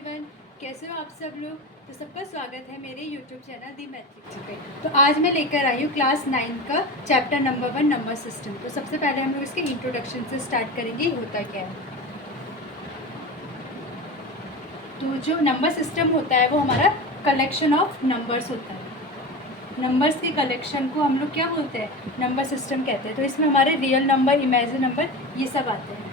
Everyone, कैसे हो आप सब लोग। तो सबका स्वागत है मेरे यूट्यूब चैनल दी मैट्रिक्स पे। तो आज मैं लेकर आई हूँ क्लास 9 का चैप्टर नंबर 1 नंबर सिस्टम। तो सबसे पहले हम लोग इसके इंट्रोडक्शन से स्टार्ट करेंगे, होता क्या है। तो जो नंबर सिस्टम होता है वो हमारा कलेक्शन ऑफ नंबर्स होता है। नंबर्स के कलेक्शन को हम लोग क्या बोलते हैं, नंबर सिस्टम कहते हैं। तो इसमें हमारे रियल नंबर, इमेजिनरी नंबर, ये सब आते हैं।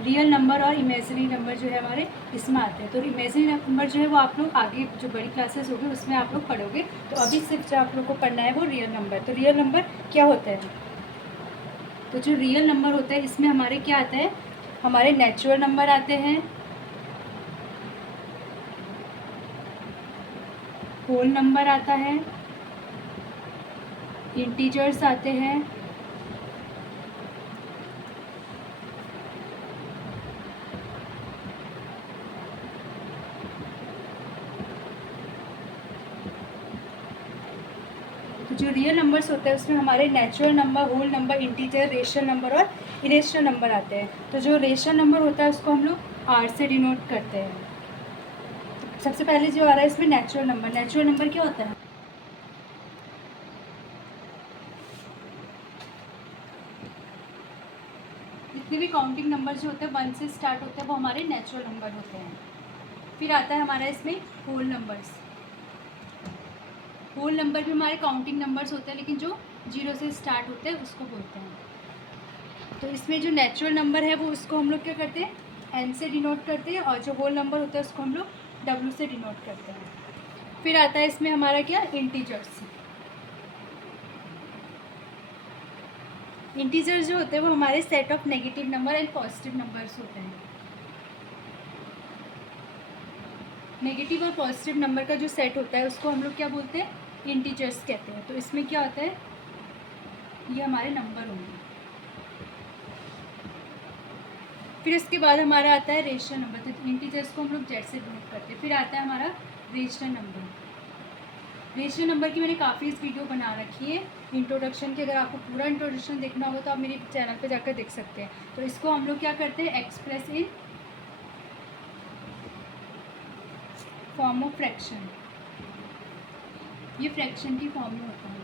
रियल नंबर और इमेजिनरी नंबर जो है हमारे इसमें आते हैं। तो इमेजिनरी नंबर जो है वो आप लोग आगे जो बड़ी क्लासेस होगी उसमें आप लोग पढ़ोगे। तो अभी सिर्फ जो आप लोग को पढ़ना है वो रियल नंबर। तो रियल नंबर क्या होता है, तो जो रियल नंबर होता है इसमें हमारे क्या आता है, हमारे नेचुरल नंबर आते हैं, होल नंबर आता है, इंटीजर्स आते हैं, तो जो रियल नंबर्स होते हैं उसमें हमारे natural number, whole number, integer, rational number और इरेशनल नंबर आते हैं। तो जो रेशनल नंबर होता है उसको हम लोग आर से डिनोट करते हैं। तो सबसे पहले जो आ रहा है इसमें नेचुरल नंबर। नेचुरल नंबर क्या होता है, जितने भी काउंटिंग नंबर जो होते हैं 1 से स्टार्ट होते हैं वो हमारे नेचुरल नंबर होते हैं। फिर आता है हमारा इसमें होल नंबर्स। होल नंबर भी हमारे काउंटिंग नंबर्स होते हैं, लेकिन जो 0 से स्टार्ट होते हैं उसको बोलते हैं। तो इसमें जो नेचुरल नंबर है वो उसको हम लोग क्या करते हैं, एन से डिनोट करते हैं, और जो होल नंबर होता है उसको हम लोग डब्ल्यू से डिनोट करते हैं। फिर आता है इसमें हमारा क्या, इंटीजर्स। इंटीजर्स जो होते हैं वो हमारे set of negative number and positive numbers होते हैं। नेगेटिव और पॉजिटिव नंबर का जो सेट होता है उसको हम लोग क्या बोलते हैं, इंटीजर्स कहते हैं। तो इसमें क्या होता है, ये हमारे नंबर होंगे। फिर इसके बाद हमारा आता है रेशनल नंबर। तो इंटीजर्स को हम लोग जेड से डिनोट करते हैं। फिर आता है हमारा रेशनल नंबर। रेशनल नंबर की मैंने काफ़ी इस वीडियो बना रखी है इंट्रोडक्शन की। अगर आपको पूरा इंट्रोडक्शन देखना होगा तो आप मेरे चैनल पे जाकर देख सकते हैं। तो इसको हम लोग क्या करते हैं, express in form of fraction. ये फ्रैक्शन की फॉर्म में होता है,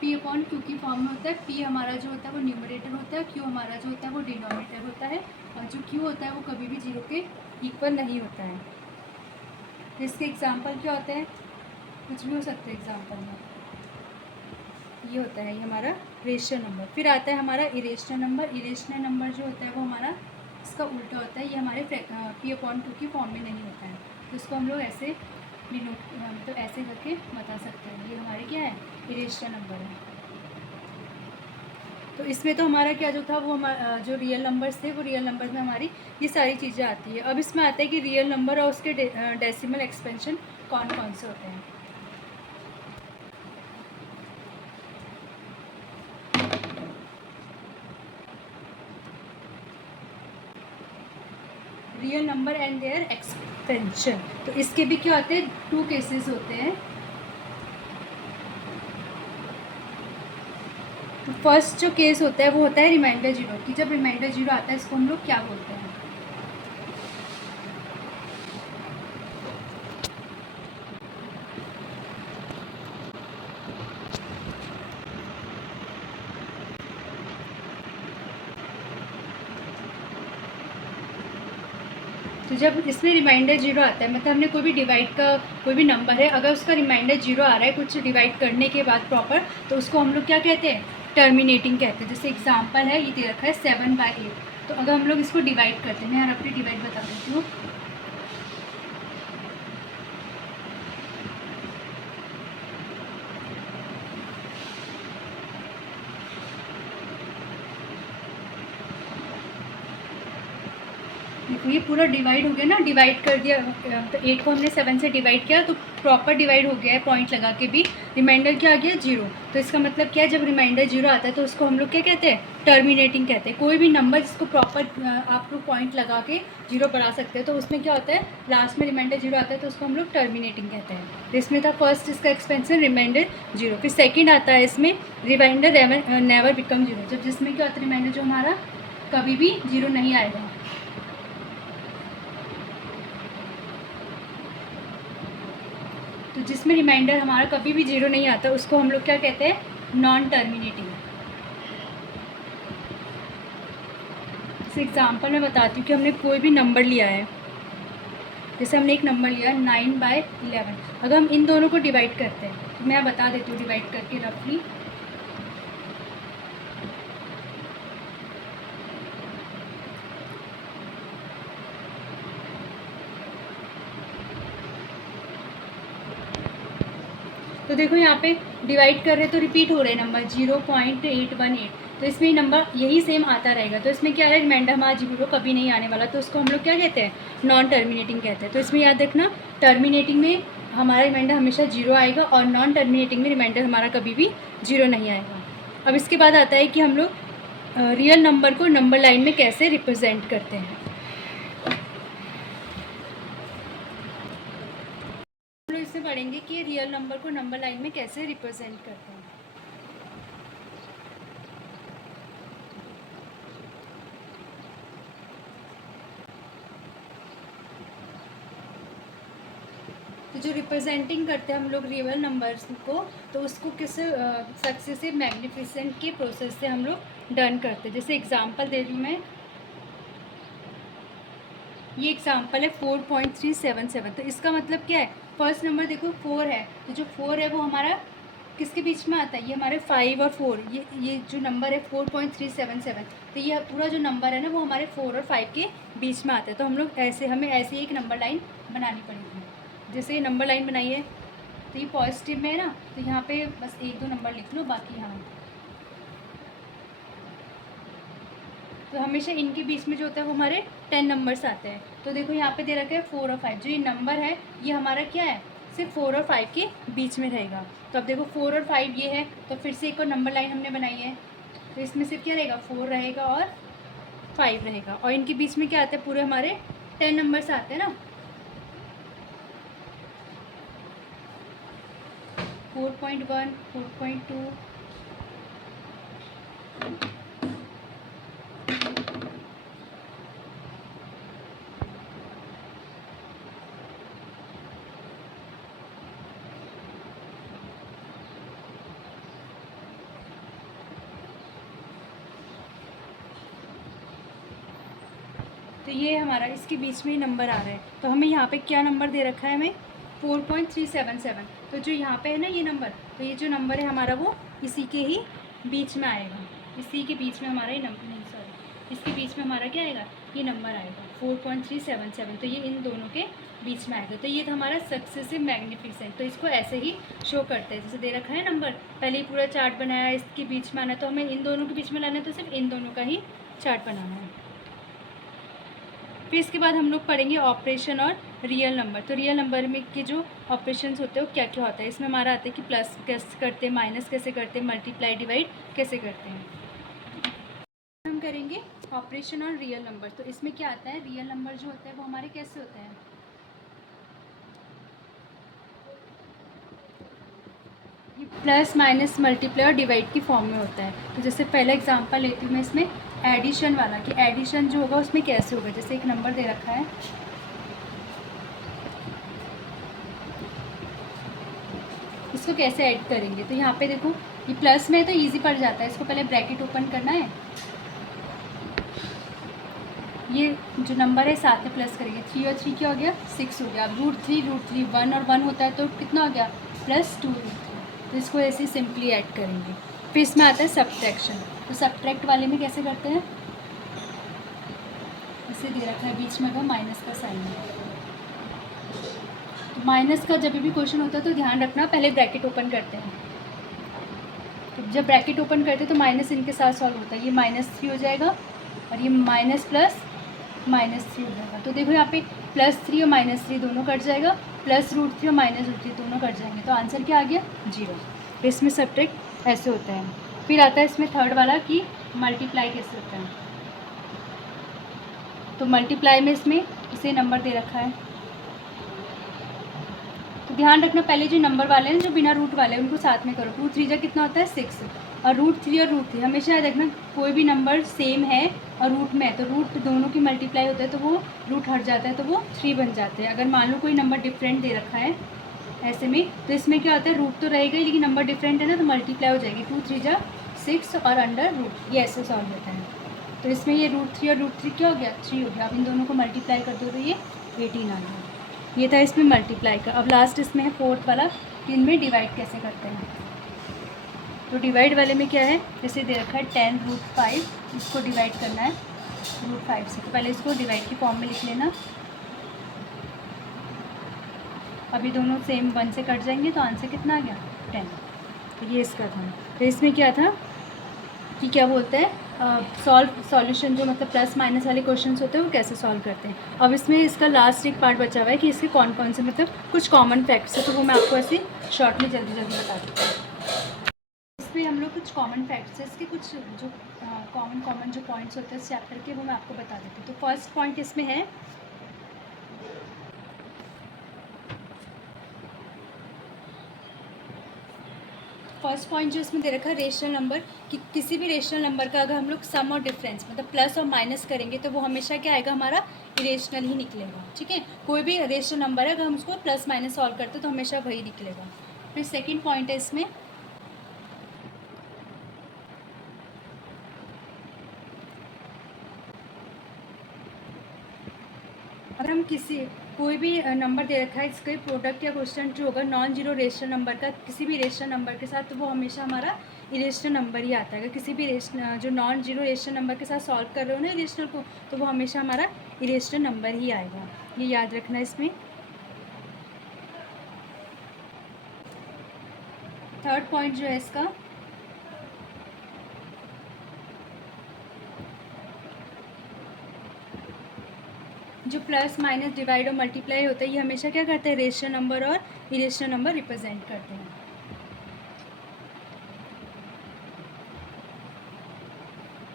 पी अपॉन क्यू की फॉर्म में होता है। पी हमारा जो होता है वो न्यूमरेटर होता है, क्यू हमारा जो होता है वो डिनोमिनेटर होता है, और जो क्यू होता है वो कभी भी 0 के इक्वल नहीं होता है। तो इसके एग्जाम्पल क्या होते हैं, कुछ भी हो सकते हैं एग्जाम्पल में। ये होता है ये हमारा रेशनल नंबर। फिर आता है हमारा इरेशनल नंबर। इरेशनल नंबर जो होता है वो हमारा इसका उल्टा होता है, ये हमारे पी अपॉन टू की फॉर्म में नहीं होता है। तो इसको हम लोग ऐसे डिनोट, तो ऐसे करके बता सकते हैं, ये हमारे क्या है, इरेशनल नंबर है। तो इसमें तो हमारा क्या जो था वो हमारा जो रियल नंबर्स थे वो रियल नंबर में हमारी ये सारी चीज़ें आती है। अब इसमें आता है कि रियल नंबर और उसके डेसिमल एक्सपेंशन कौन कौन से होते हैं। Real number and their expansion, तो इसके भी क्या होते हैं, 2 केसेस होते हैं। तो फर्स्ट जो केस होता है वो होता है रिमाइंडर 0 की। जब रिमाइंडर 0 आता है इसको हम लोग क्या बोलते हैं, तो जब इसमें रिमाइंडर 0 आता है, मतलब हमने कोई भी डिवाइड का कोई भी नंबर है, अगर उसका रिमाइंडर 0 आ रहा है कुछ डिवाइड करने के बाद प्रॉपर, तो उसको हम लोग क्या कहते हैं, टर्मिनेटिंग कहते हैं। जैसे एग्जांपल है, ये दे रखा है 7/8। तो अगर हम लोग इसको डिवाइड करते हैं, मैं यहाँ अपनी डिवाइड बता देती हूँ। देखो ये पूरा डिवाइड हो गया ना, डिवाइड कर दिया। तो 8 को हमने 7 से डिवाइड किया तो प्रॉपर डिवाइड हो गया है पॉइंट लगा के भी। रिमाइंडर क्या आ गया, 0। तो इसका मतलब क्या है, जब रिमाइंडर 0 आता है तो उसको हम लोग क्या कहते हैं, टर्मिनेटिंग कहते हैं। कोई भी नंबर जिसको प्रॉपर आप लोग पॉइंट लगा के 0 बढ़ा सकते हैं, तो उसमें क्या होता है, लास्ट में रिमाइंडर 0 आता है तो उसको हम लोग टर्मिनेटिंग कहते हैं। तो इसमें था फर्स्ट इसका एक्सपेंशन रिमाइंडर 0। फिर सेकेंड आता है इसमें रिमाइंडर नेवर बिकम 0। जब जिसमें क्या होता है, रिमाइंडर जो हमारा कभी भी 0 नहीं आएगा। तो जिसमें रिमाइंडर हमारा कभी भी 0 नहीं आता उसको हम लोग क्या कहते हैं, नॉन टर्मिनेटिंग। जैसे एग्जांपल मैं बताती हूँ कि हमने कोई भी नंबर लिया है, जैसे हमने एक नंबर लिया 9/11, अगर हम इन दोनों को डिवाइड करते हैं तो मैं बता देती हूँ डिवाइड करके रफली। तो देखो यहाँ पे डिवाइड कर रहे तो रिपीट हो रहे नंबर 0.818, तो इसमें नंबर यही सेम आता रहेगा। तो इसमें क्या है, रिमाइंडर हमारा 0 कभी नहीं आने वाला, तो उसको हम लोग क्या कहते हैं, नॉन टर्मिनेटिंग कहते हैं। तो इसमें याद रखना, टर्मिनेटिंग में हमारा रिमाइंडर हमेशा 0 आएगा और नॉन टर्मिनेटिंग में रिमाइंडर हमारा कभी भी 0 नहीं आएगा। अब इसके बाद आता है कि हम लोग रियल नंबर को नंबर लाइन में कैसे रिप्रेजेंट करते हैं। हम लोग इससे पढ़ेंगे कि रियल नंबर को नंबर लाइन में कैसे रिप्रेजेंट करते हैं। तो जो रिप्रेजेंटिंग करते हैं हम लोग रियल नंबर्स को, तो उसको किस सक्सेसिव मैग्निफिसेंट के प्रोसेस से हम लोग डन करते हैं। जैसे एग्जांपल दे रही हूँ मैं, ये एग्जांपल है 4.377। तो इसका मतलब क्या है, फर्स्ट नंबर देखो 4 है, तो जो 4 है वो हमारा किसके बीच में आता है, ये हमारे 5 और 4, ये जो नंबर है 4.377, तो ये पूरा जो नंबर है ना वो हमारे 4 और 5 के बीच में आता है। तो हम लोग ऐसे, हमें ऐसे एक नंबर लाइन बनानी पड़ेगी। जैसे ये नंबर लाइन बनाई है तो ये पॉजिटिव में है ना, तो यहाँ पे बस 1-2 नंबर लिख लो, बाकी यहाँ। तो हमेशा इनके बीच में जो होता है वो हमारे 10 नंबर्स आते हैं। तो देखो यहाँ पे दे रखा है 4 और 5, जो ये नंबर है ये हमारा क्या है, सिर्फ 4 और 5 के बीच में रहेगा। तो अब देखो 4 और 5 ये है, तो फिर से एक और नंबर लाइन हमने बनाई है, तो इसमें सिर्फ क्या रहेगा, 4 रहेगा और 5 रहेगा, और इनके बीच में क्या आता है, पूरे हमारे 10 नंबर्स आते हैं ना, 4.1, 4.2, तो ये हमारा इसके बीच में ही नंबर आ रहा है। तो हमें यहाँ पे क्या नंबर दे रखा है, हमें 4.377। तो जो यहाँ पे है ना ये नंबर, तो ये जो नंबर है हमारा वो इसी के ही बीच में आएगा, इसी के बीच में हमारा ये नंबर, नहीं सॉरी, इसके बीच में हमारा क्या आएगा, ये नंबर आएगा 4.377। तो ये इन दोनों के बीच में आएगा। तो ये था हमारा सक्सेसिव मैग्निफिसेंट। तो इसको ऐसे ही शो करते हैं, जैसे दे रखा है नंबर, पहले ही पूरा चार्ट बनाया, इसके बीच में आना, तो हमें इन दोनों के बीच में लाना है, तो सिर्फ इन दोनों का ही चार्ट बनाना है। फिर इसके बाद हम लोग पढ़ेंगे ऑपरेशन और रियल नंबर। तो रियल नंबर में के जो ऑपरेशंस होते हैं वो क्या क्या होता है, इसमें हमारा आता है कि प्लस कैसे करते हैं, माइनस कैसे करते हैं, मल्टीप्लाई डिवाइड कैसे करते हैं। हम करेंगे ऑपरेशन और रियल नंबर। तो इसमें क्या आता है, रियल नंबर जो होता है वो हमारे कैसे होते हैं, प्लस माइनस मल्टीप्लाई और डिवाइड की फॉर्म में होता है। तो जैसे पहला एग्जांपल लेती हूँ मैं इसमें एडिशन वाला, कि एडिशन जो होगा उसमें कैसे होगा। जैसे एक नंबर दे रखा है, इसको कैसे ऐड करेंगे। तो यहाँ पे देखो ये प्लस में तो इजी पड़ जाता है, इसको पहले ब्रैकेट ओपन करना है, ये जो नंबर है साथ में प्लस करेंगे, 3 और 3 क्या हो गया, 6 हो गया। अब √3 1 और 1 होता है तो कितना हो गया, +2 √3। तो इसको ऐसे सिंपली ऐड करेंगे। फिर इसमें आता है सब्ट्रैक्शन। तो सब्ट्रैक्ट वाले में कैसे करते हैं, इसे दे रखा है बीच में अगर माइनस का साइन है, तो माइनस का जब भी क्वेश्चन होता है तो ध्यान रखना पहले ब्रैकेट ओपन करते हैं। तो जब ब्रैकेट ओपन करते हैं तो माइनस इनके साथ सॉल्व होता है, ये -3 हो जाएगा और ये माइनस प्लस -3 हो जाएगा। तो देखो यहाँ पे +3 और -3 दोनों कट जाएगा, +√3 और -√3 दोनों कट जाएंगे, तो आंसर क्या आ गया, 0। तो इसमें सब्ट्रैक्ट ऐसे होता है। फिर आता है इसमें थर्ड वाला कि मल्टीप्लाई कैसे होता है। तो मल्टीप्लाई में इसमें इसे नंबर दे रखा है, तो ध्यान रखना पहले जो नंबर वाले हैं जो बिना रूट वाले हैं उनको साथ में करो। 2 3 जा कितना होता है 6, और √3 और √3 हमेशा याद रखना, कोई भी नंबर सेम है और रूट में है तो रूट दोनों की मल्टीप्लाई होता है, तो वो रूट हट जाता है तो वो 3 बन जाते हैं। अगर मान लो कोई नंबर डिफरेंट दे रखा है ऐसे में। तो इसमें क्या होता है, रूट तो रहेगा ही लेकिन नंबर डिफरेंट है ना, तो मल्टीप्लाई हो जाएगी। 2 3 जा 6 और अंडर रूट, ये ऐसे सॉल्व होता है। तो इसमें ये √3 और √3 क्या हो गया, 3 हो गया। अब इन दोनों को मल्टीप्लाई कर दो तो ये 18 आ गया। ये था इसमें मल्टीप्लाई का। अब लास्ट इसमें है फोर्थ वाला कि इनमें डिवाइड कैसे करते हैं। तो डिवाइड वाले में क्या है, जैसे दे रखा है 10√5, इसको डिवाइड करना है √5 से। तो पहले इसको डिवाइड की फॉर्म में लिख लेना। अभी दोनों सेम 1 से कट जाएंगे तो आंसर कितना आ गया, 10। तो ये इसका था। तो इसमें क्या था कि क्या बोलते हैं, सॉल्यूशन जो मतलब प्लस माइनस वाले क्वेश्चंस होते हैं वो कैसे सॉल्व करते हैं। अब इसमें इसका लास्ट एक पार्ट बचा हुआ है कि इसके कौन कौन से मतलब कुछ कॉमन फैक्ट्स है, तो वो मैं आपको ऐसे शॉर्ट में जल्दी जल्दी बता देती हूँ। इसमें हम लोग कुछ कॉमन फैक्ट्स है इसके, कुछ जो कॉमन जो पॉइंट्स होते हैं इस चैप्टर के, वो मैं आपको बता देती हूँ। तो फर्स्ट पॉइंट इसमें है, फर्स्ट पॉइंट जो इसमें दे रखा है रेशनल नंबर, कि किसी भी रेशनल नंबर का अगर हम लोग सम और डिफरेंस मतलब प्लस और माइनस करेंगे तो वो हमेशा क्या आएगा, हमारा इरेशनल ही निकलेगा। ठीक है, कोई भी रेशनल नंबर है अगर हम उसको प्लस माइनस सॉल्व करते हैं तो हमेशा वही निकलेगा। फिर सेकेंड पॉइंट है इसमें, अगर हम कोई भी नंबर दे रखा है, इसका प्रोडक्ट या क्वेश्चन जो होगा नॉन जीरो रेशनल नंबर का किसी भी रेशनल नंबर के साथ, तो वो हमेशा हमारा इरेशनल नंबर ही आता है। अगर किसी भी रेशनल जो नॉन जीरो रेशनल नंबर के साथ सॉल्व कर रहे हो ना इरेशनल को, तो वो हमेशा हमारा इरेशनल नंबर ही आएगा, ये याद रखना इसमें। थर्ड पॉइंट जो है इसका, जो प्लस माइनस डिवाइड और मल्टीप्लाई होता है ये हमेशा क्या करते हैं, रेशनल नंबर और इरेशनल नंबर रिप्रेजेंट करते हैं।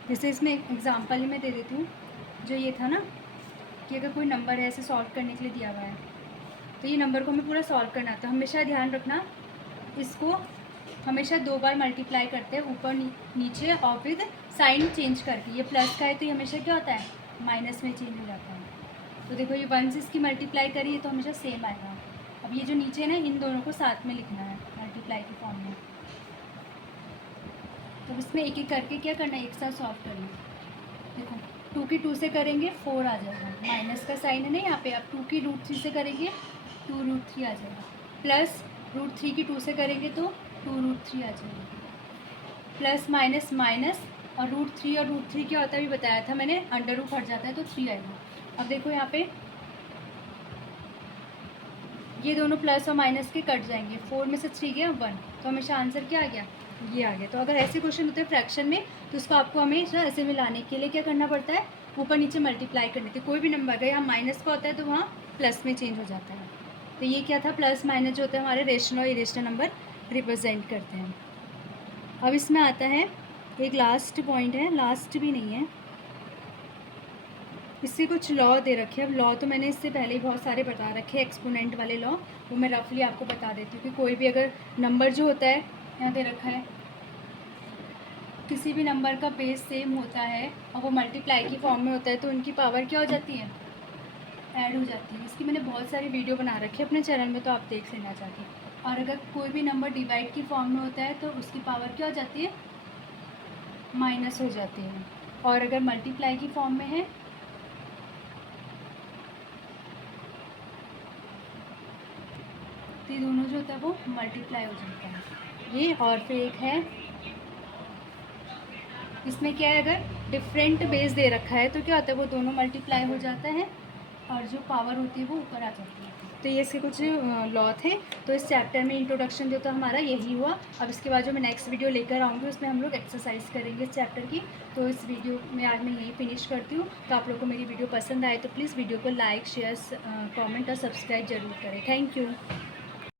जैसे इसमें एग्जांपल ही मैं दे देती हूँ, जो ये था ना कि अगर कोई नंबर है ऐसे सॉल्व करने के लिए दिया हुआ है, तो ये नंबर को हमें पूरा सॉल्व करना था। हमेशा ध्यान रखना इसको हमेशा 2 बार मल्टीप्लाई करते हैं, ऊपर नीचे और फिर साइन चेंज करके। ये प्लस का है तो ये हमेशा क्या होता है, माइनस में चेंज हो जाता है। तो देखो ये 1 से इसकी मल्टीप्लाई करी है तो हमेशा सेम आएगा। अब ये जो नीचे है ना, इन दोनों को साथ में लिखना है मल्टीप्लाई की फॉर्म में। तो इसमें एक एक करके क्या करना है, एक साथ सॉल्व करना। देखो 2 की 2 से करेंगे 4 आ जाएगा, माइनस का साइन है ना यहाँ पे। अब 2 की √3 से करेंगे 2√3 आ जाएगा, प्लस √3 की 2 से करेंगे तो 2√3 आ जाएगा, प्लस माइनस माइनस, और √3 और √3 क्या होता है अभी बताया था मैंने, अंडर रूट हट जाता है तो 3 आएगा। अब देखो यहाँ पे ये दोनों प्लस और माइनस के कट जाएंगे, 4 में से 3 गया 1, तो हमेशा आंसर क्या आ गया, ये आ गया। तो अगर ऐसे क्वेश्चन होते हैं फ्रैक्शन में तो उसको आपको हमेशा ऐसे में लाने के लिए क्या करना पड़ता है, ऊपर नीचे मल्टीप्लाई करने के। कोई भी नंबर अगर यहाँ माइनस का होता है तो वहाँ प्लस में चेंज हो जाता है। तो ये क्या था, प्लस माइनस जो होता है हमारे रेशनल और इरेशनल नंबर रिप्रेजेंट करते हैं। अब इसमें आता है एक लास्ट पॉइंट है, लास्ट भी नहीं है, इससे कुछ लॉ दे रखे हैं। अब लॉ तो मैंने इससे पहले ही बहुत सारे बता रखे हैं, एक्सपोनेंट वाले लॉ, वो मैं रफली आपको बता देती हूँ कि कोई भी अगर नंबर जो होता है, यहाँ दे रखा है किसी भी नंबर का बेस सेम होता है और वो मल्टीप्लाई की फॉर्म में होता है तो उनकी पावर क्या हो जाती है, ऐड हो जाती है। इसकी मैंने बहुत सारी वीडियो बना रखी है अपने चैनल में, तो आप देख लेना चाहते। और अगर कोई भी नंबर डिवाइड की फॉर्म में होता है तो उसकी पावर क्या हो जाती है, माइनस हो जाती है। और अगर मल्टीप्लाई की फॉर्म में है तो ये दोनों जो होता है वो मल्टीप्लाई हो जाता है ये। और फिर एक है इसमें क्या है, अगर डिफरेंट बेस दे रखा है तो क्या होता है, वो दोनों मल्टीप्लाई हो जाता है और जो पावर होती है वो ऊपर आ जाती है। तो ये इसके कुछ लॉ थे। तो इस चैप्टर में इंट्रोडक्शन जो था हमारा यही हुआ। अब इसके बाद जो मैं नेक्स्ट वीडियो लेकर आऊँगी उसमें हम लोग एक्सरसाइज करेंगे इस चैप्टर की। तो इस वीडियो में आज मैं यही फिनिश करती हूँ। तो आप लोग को मेरी वीडियो पसंद आए तो प्लीज़ वीडियो को लाइक शेयर कमेंट और सब्सक्राइब जरूर करें। Thank you.